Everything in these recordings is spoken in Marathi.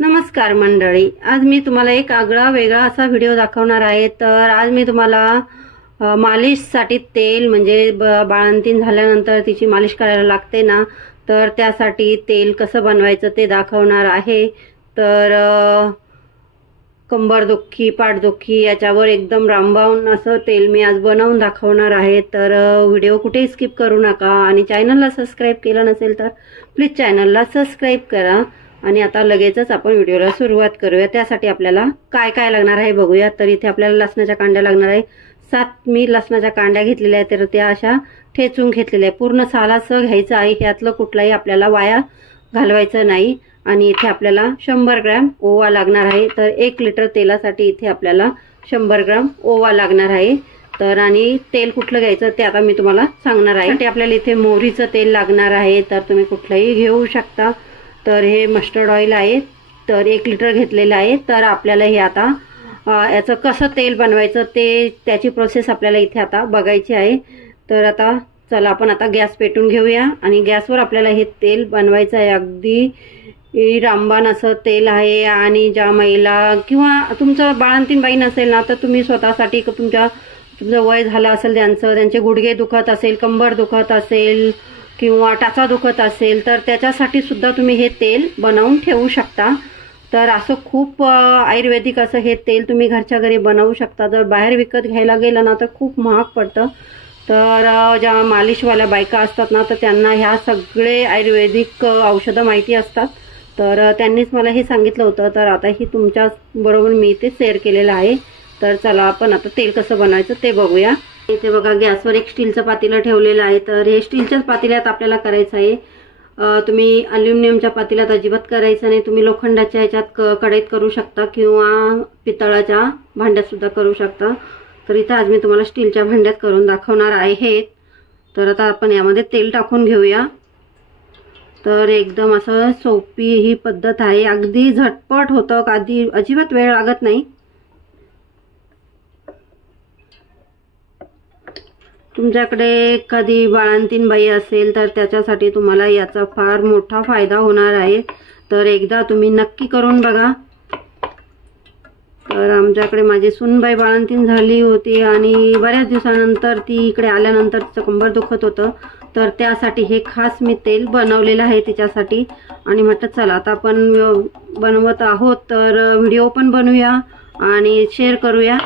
नमस्कार मंडळी, आज मी तुम्हाला एक आगळा वेगळा असा व्हिडिओ दाखवणार आहे। तर आज मी तुम्हाला मालिशसाठी तेल म्हणजे बाळंतीण झाल्यानंतर तिची मालिश करायला लागते ना, तर त्यासाठी तेल कसं बनवायचं ते दाखवणार आहे। तर कंबरदुखी पाठदुखी याच्यावर एकदम रामबाण असं तेल मी आज बनवून दाखवणार आहे। तर व्हिडिओ कुठेही स्किप करू नका आणि चॅनलला सबस्क्राइब केलं नसेल तर प्लीज चॅनलला सबस्क्राइब करा। आणि आता लगेचच आपण व्हिडिओला सुरुवात करूया। त्यासाठी आपल्याला काय काय लागणार आहे बघूया। तर इथे आपल्याला लसणाच्या कांड्या लागणार आहे। 7 मी लसणाच्या कांड्या घेतलेल्या आहेत, तर त्या अशा ठेचून घेतलेल्या आहे। पूर्ण सालासह घ्यायचं आहे, यातलं कुठलाही आपल्याला वाया घालवायचं नाही। आणि इथे आपल्याला 100 ग्रॅम ओवा लागणार आहे। तर 1 लिटर तेलासाठी इथे आपल्याला 100 ग्रॅम ओवा लागणार आहे। तर आणि तेल कुठलं घ्यायचं ते आता मी तुम्हाला सांगणार आहे। ते आपल्याला इथे मोहरीचं तेल लागणार आहे, तर तुम्ही कुठलंही घेऊ शकता। तर हे मस्टर्ड ऑइल आहे, तर 1 लिटर घेतलेलं आहे। तर आपल्याला हे आता याचं कसं तेल बनवायचं ते त्याची प्रोसेस आपल्याला इथे आता बघायची आहे। तर आता चला आपण आता गॅस पेटून घेऊया आणि गॅसवर आपल्याला हे तेल बनवायचं आहे। अगदी रामबाण असं तेल आहे। आणि ज्या महिला किंवा तुमचं बाळंतीण बाई नसेल ना, तर तुम्ही स्वतःसाठी तुमचं वय झालं असेल, त्यांचे गुडघे दुखत असेल, कंबर दुखत असेल किंवा टाचा दुखत असेल, तर त्याच्यासाठी सुद्धा तुम्ही हे तेल बनवून ठेवू शकता। तर असं खूप आयुर्वेदिक असं हे तेल तुम्ही घरच्या घरी बनवू शकता। जर बाहेर विकत घ्यायला गेलं ना तर खूप महाग पडतं। तर ज्या मालिशवाल्या बायका असतात ना, तर त्यांना ह्या सगळे आयुर्वेदिक औषधं माहिती असतात। तर त्यांनीच मला हे सांगितलं होतं। तर आता ही तुमच्या बरोबर मी ते शेअर केलेलं आहे। तर चला आपण आता तेल कसं बनवायचं ते बघूया। इथे बघा गॅसवर एक स्टीलचं पातेलं ठेवलेलं आहे। तर हे स्टीलच्याच पातेल्यात आपल्याला करायचं आहे। तुम्ही अल्युमिनियमच्या पातेल्यात अजिबात करायचं नाही। तुम्ही लोखंडाच्या ह्याच्यात कढईत करू शकता किंवा पितळाच्या भांड्यात सुद्धा करू शकता। तर इथे आज मी तुम्हाला स्टीलच्या भांड्यात करून दाखवणार आहे। तर आता आपण यामध्ये तेल टाकून घेऊया। तर एकदम असं सोपी ही पद्धत आहे, अगदी झटपट होतं, कधी अजिबात वेळ लागत नाही। तुमच्याकडे एखादी बाळंतीण बाई असेल तर त्याच्यासाठी तुम्हाला याचा फार मोठा फायदा होणार आहे। तर एकदा तुम्ही नक्की करून बघा। तर आमच्याकडे माझी सूनबाई बाळंतीण झाली होती आणि बऱ्याच दिवसानंतर ती इकडे आल्यानंतर तिचं कंबर दुखत होतं। तर त्यासाठी हे खास मी तेल बनवलेलं आहे तिच्यासाठी। आणि म्हटलं चला आता आपण बनवत आहोत तर व्हिडिओ पण बनवूया आणि शेअर करूया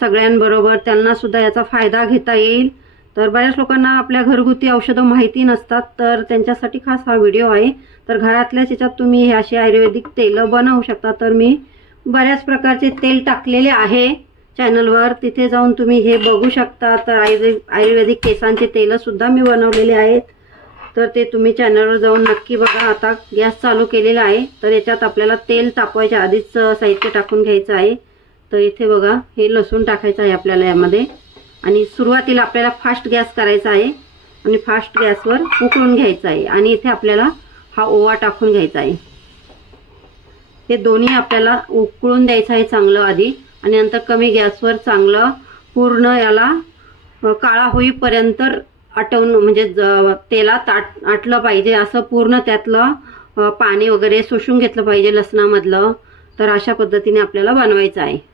सगळ्यांबरोबर, त्यांना सुद्धा याचा फायदा घेता येईल। तर बऱ्याच लोकांना आपल्या घरगुती औषधं माहिती नसतात, तर त्यांच्यासाठी खास हा व्हिडिओ आहे। तर घरातल्याच याच्यात तुम्ही हे असे आयुर्वेदिक तेल बनवू शकता। तर मी बऱ्याच प्रकारचे तेल टाकलेले आहे चॅनलवर, तिथे जाऊन तुम्ही हे बघू शकता। तर आयुर्वेदिक केसांचे तेल सुद्धा मी बनवलेले आहेत, तर ते तुम्ही चॅनलवर जाऊन नक्की बघा। आता गॅस चालू केलेला आहे, तर याच्यात आपल्याला तेल तापवायच्या आधीच साहित्य टाकून घ्यायचं आहे। तर इथे बघा हे लसूण टाकायचं आहे आपल्याला यामध्ये। आणि सुरुवातीला आपल्याला फास्ट गॅस करायचा आहे आणि फास्ट गॅसवर उकळून घ्यायचं आहे। आणि इथे आपल्याला हा ओवा टाकून घ्यायचा आहे। हे दोन्ही आपल्याला उकळून द्यायचं आहे चांगलं आधी, आणि नंतर कमी गॅसवर चांगलं पूर्ण याला काळा होईपर्यंत आटवून, म्हणजे तेलात आटलं पाहिजे असं पूर्ण त्यातलं पाणी वगैरे शोषून घेतलं पाहिजे लसणामधलं। तर अशा पद्धतीने आपल्याला बनवायचं आहे।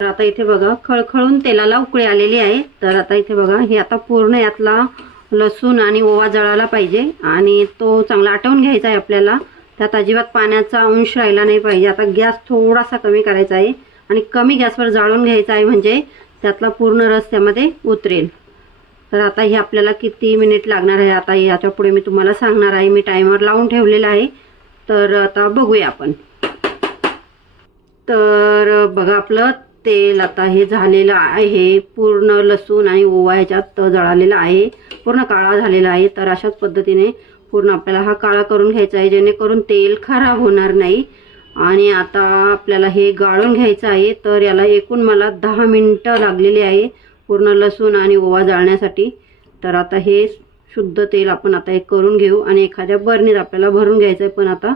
तर आता इथे बघा खळखळून तेलाला उकळी आलेली आहे। तर आता इथे बघा हे आता पूर्ण यातला लसूण आणि ओवा जळाला पाहिजे आणि तो चांगला आटवून घ्यायचा आहे आपल्याला। त्यात अजिबात पाण्याचा अंश राहिला नाही पाहिजे। आता गॅस थोडासा कमी करायचा आहे आणि कमी गॅसवर जाळून घ्यायचा आहे, म्हणजे त्यातला पूर्ण रस त्यामध्ये उतरेल। तर आता हे आपल्याला किती मिनिट लागणार आहे आता याच्या पुढे मी तुम्हाला सांगणार आहे। मी टायमर लावून ठेवलेला आहे। तर आता बघूया आपण। तर बघा आपलं तेल आता हे झालेलं आहे, पूर्ण लसूण आणि ओवा ह्याच्यात जळालेला आहे, पूर्ण काळा झालेला आहे। तर अशाच पद्धतीने पूर्ण आपल्याला हा काळा करून घ्यायचा आहे, जेणेकरून तेल खराब होणार नाही। आणि आता आपल्याला हे गाळून घ्यायचं आहे। तर याला एकूण मला 10 मिनिटं लागलेली आहे पूर्ण लसूण आणि ओवा जाळण्यासाठी। तर आता हे शुद्ध तेल आपण आता एक करून घेऊ आणि एखाद्या बरणीत आपल्याला भरून घ्यायचं आहे। पण आता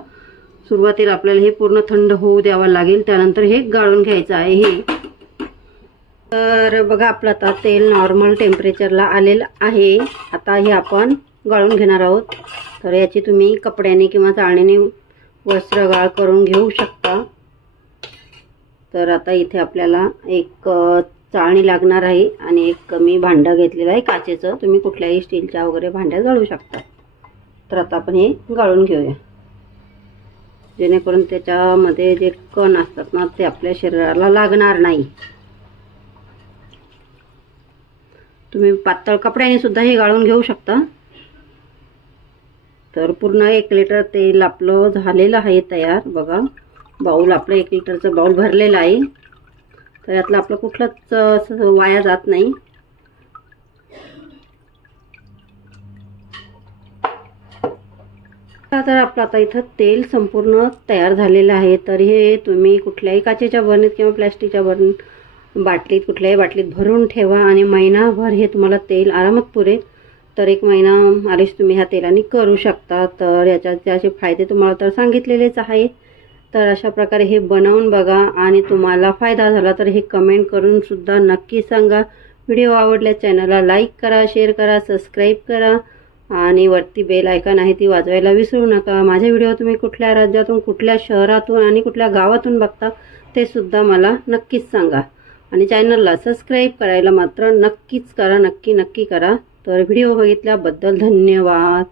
सुरुवातीला आपल्याला हे पूर्ण थंड होऊ द्यावं लागेल, त्यानंतर हे गाळून घ्यायचं आहे हे। तर बघा आपलं आता तेल नॉर्मल टेम्परेचरला आलेलं आहे। आता हे आपण गाळून घेणार आहोत। तर याची तुम्ही कपड्याने किंवा चाळणीने वस्त्रगाळ करून घेऊ शकता। तर आता इथे आपल्याला एक चाळणी लागणार आहे आणि एक मी भांडं घेतलेलं आहे काचेचं, तुम्ही कुठल्याही स्टीलच्या वगैरे भांड्यात गाळू शकता। तर आता आपण हे गाळून घेऊया, जेणेकरून त्याच्यामध्ये जे कण असतात ना ते आपल्या शरीराला लागणार नाही। तुम्ही पातळ कपड्याने सुद्धा हे गाळून घेऊ शकता। तर पूर्ण 1 लिटर तेल आपलं झालेलं आहे तयार। बघा, बाउल आपलं 1 लिटरचं बाउल भरलेलं आहे। तर यातलं आपलं कुठलंच वाया जात नाही। तर आपलं आता इथं तेल संपूर्ण तयार झालेलं आहे। तर हे तुम्ही कुठल्याही काचेच्या बरणीत किंवा प्लास्टिकच्या बाटलीत, कुठल्याही बाटलीत भरून ठेवा आणि महिनाभर हे तुम्हाला तेल आरामात पुरेल। तर 1 महिना मालिश तुम्ही ह्या तेलाने करू शकता। तर याचे फायदे तुम्हाला तर सांगितलेलेच आहे। तर अशा प्रकारे हे बनवून बघा आणि तुम्हाला फायदा झाला तर हे कमेंट करून सुद्धा नक्की सांगा। व्हिडिओ आवडल्यास चॅनलला लाईक करा, शेअर करा, सबस्क्राईब करा आणि वरती बेल आयकॉन आहे ती वाजवायला विसरू नका। माझे व्हिडिओ तुम्ही कुठल्या राज्यातून, कुठल्या शहरातून आणि कुठल्या गावातून बघता ते सुद्धा मला नक्कीच सांगा आणि चॅनलला सबस्क्राईब करायला मात्र नक्कीच करा, नक्की करा। तर व्हिडिओ बघितल्याबद्दल धन्यवाद।